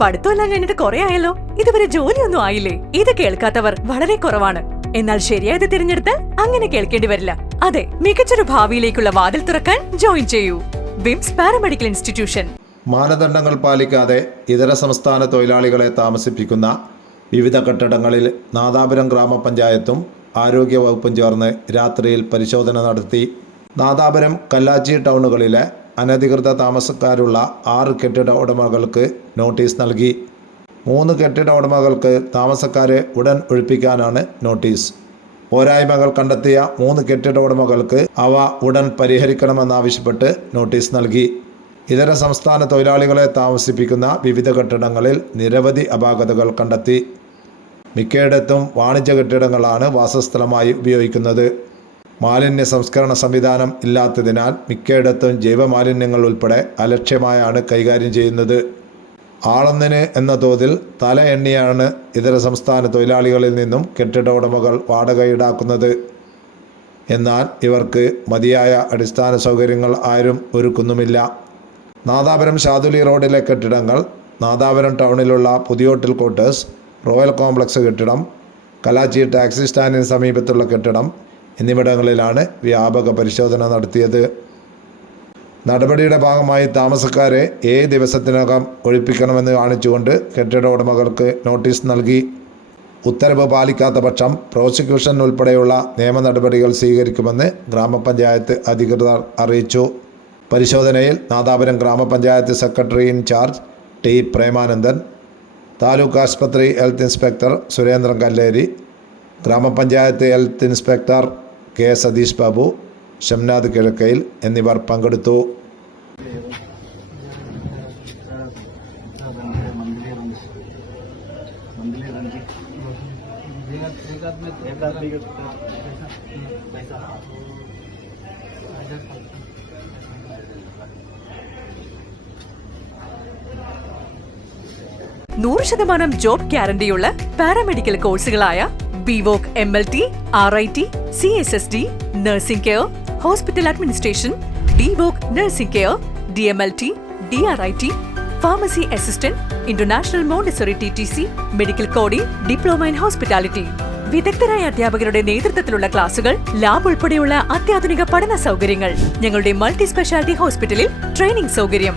പഠിത്തമെല്ലാം കഴിഞ്ഞിട്ട് കുറെ ആയല്ലോ? ഇതുവരെ ജോലിയൊന്നും ആയില്ലേ? ഇത് കേൾക്കാത്തവർ വളരെ കുറവാണ്. എന്നാൽ ശരിയായത് തിരഞ്ഞെടുത്ത് അങ്ങനെ കേൾക്കേണ്ടി വരില്ല. അതെ മികച്ചൊരു ഭാവിയിലേക്കുള്ള വാതിൽ തുറക്കാൻ ജോയിൻ ചെയ്യൂ. വിംസ് പാരാമെഡിക്കൽ ഇൻസ്റ്റിറ്റ്യൂഷൻ. മാനദണ്ഡങ്ങൾ പാലിക്കാതെ ഇതര സംസ്ഥാന തൊഴിലാളികളെ താമസിപ്പിക്കുന്ന വിവിധ കെട്ടിടങ്ങളിൽ നാദാപുരം ഗ്രാമപഞ്ചായത്തും ആരോഗ്യവകുപ്പും ചേർന്ന് രാത്രിയിൽ പരിശോധന നടത്തി നാദാപുരം കല്ലാച്ചി ടൗണുകളിലെ അനധികൃത താമസക്കാരുള്ള ആറ് കെട്ടിട ഉടമകൾക്ക് നോട്ടീസ് നൽകി. മൂന്ന് കെട്ടിട ഉടമകൾക്ക് താമസക്കാരെ ഉടൻ ഒഴിപ്പിക്കാനാണ് നോട്ടീസ്. പോരായ്മകൾ കണ്ടെത്തിയ മൂന്ന് കെട്ടിട ഉടമകൾക്ക് അവ ഉടൻ പരിഹരിക്കണമെന്നാവശ്യപ്പെട്ട് നോട്ടീസ് നൽകി. ഇതര സംസ്ഥാന തൊഴിലാളികളെ താമസിപ്പിക്കുന്ന വിവിധ കെട്ടിടങ്ങളിൽ നിരവധി അപാകതകൾ കണ്ടെത്തി. മിക്കയിടത്തും വാണിജ്യ കെട്ടിടങ്ങളാണ് വാസസ്ഥലമായി ഉപയോഗിക്കുന്നത്. മാലിന്യ സംസ്കരണ സംവിധാനം ഇല്ലാത്തതിനാൽ മിക്കയിടത്തും ജൈവമാലിന്യങ്ങൾ ഉൾപ്പെടെ അലക്ഷ്യമായാണ് കൈകാര്യം ചെയ്യുന്നത്. ആളൊന്നിന് എന്ന തോതിൽ തല എണ്ണിയാണ് ഇതര സംസ്ഥാന തൊഴിലാളികളിൽ നിന്നും കെട്ടിട ഉടമകൾ വാടക ഈടാക്കുന്നത്. എന്നാൽ ഇവർക്ക് മതിയായ അടിസ്ഥാന സൗകര്യങ്ങൾ ആരും ഒരുക്കുന്നുമില്ല. നാദാപുരം ഷാദുലി റോഡിലെ കെട്ടിടങ്ങൾ നാദാപുരം ടൗണിലുള്ള പുതിയോട്ടിൽ ക്വാർട്ടേഴ്സ് റോയൽ കോംപ്ലക്സ് കെട്ടിടം കലാച്ചി ടാക്സി സ്റ്റാൻഡിന് സമീപത്തുള്ള കെട്ടിടം എന്നിവിടങ്ങളിലാണ് വ്യാപക പരിശോധന നടത്തിയത്. നടപടിയുടെ ഭാഗമായി താമസക്കാരെ ഏഴ് ദിവസത്തിനകം ഒഴിപ്പിക്കണമെന്ന് കാണിച്ചുകൊണ്ട് കെട്ടിട ഉടമകൾക്ക് നോട്ടീസ് നൽകി. ഉത്തരവ് പാലിക്കാത്ത പക്ഷം പ്രോസിക്യൂഷൻ ഉൾപ്പെടെയുള്ള നിയമ നടപടികൾ സ്വീകരിക്കുമെന്ന് ഗ്രാമപഞ്ചായത്ത് അധികൃതർ അറിയിച്ചു. പരിശോധനയിൽ Nadapuram gramapanchayat secretary in-charge T Premanandan taluk ആശുപത്രി health inspector Surendran Kalleri gramapanchayat health inspector K Satheesh Babu Shamnad Kizhakkayil എന്നിവർ പങ്കെടുത്തു. നൂറ് ശതമാനം ജോബ് ഗ്യാരണ്ടിയുള്ള paramedical കോഴ്സുകളായ BVoc M L T R I T C S S D nursing care hospital administration DVoc nursing care D M L T D R I T pharmacy assistant international Montessori T T C medical coding diploma in hospitality വിദഗ്ധരായ അധ്യാപകരുടെ നേതൃത്വത്തിലുള്ള ക്ലാസുകൾ lab ഉൾപ്പെടെയുള്ള അത്യാധുനിക പഠന സൗകര്യങ്ങൾ ഞങ്ങളുടെ multi speciality ഹോസ്പിറ്റലിൽ ട്രെയിനിംഗ് സൗകര്യം.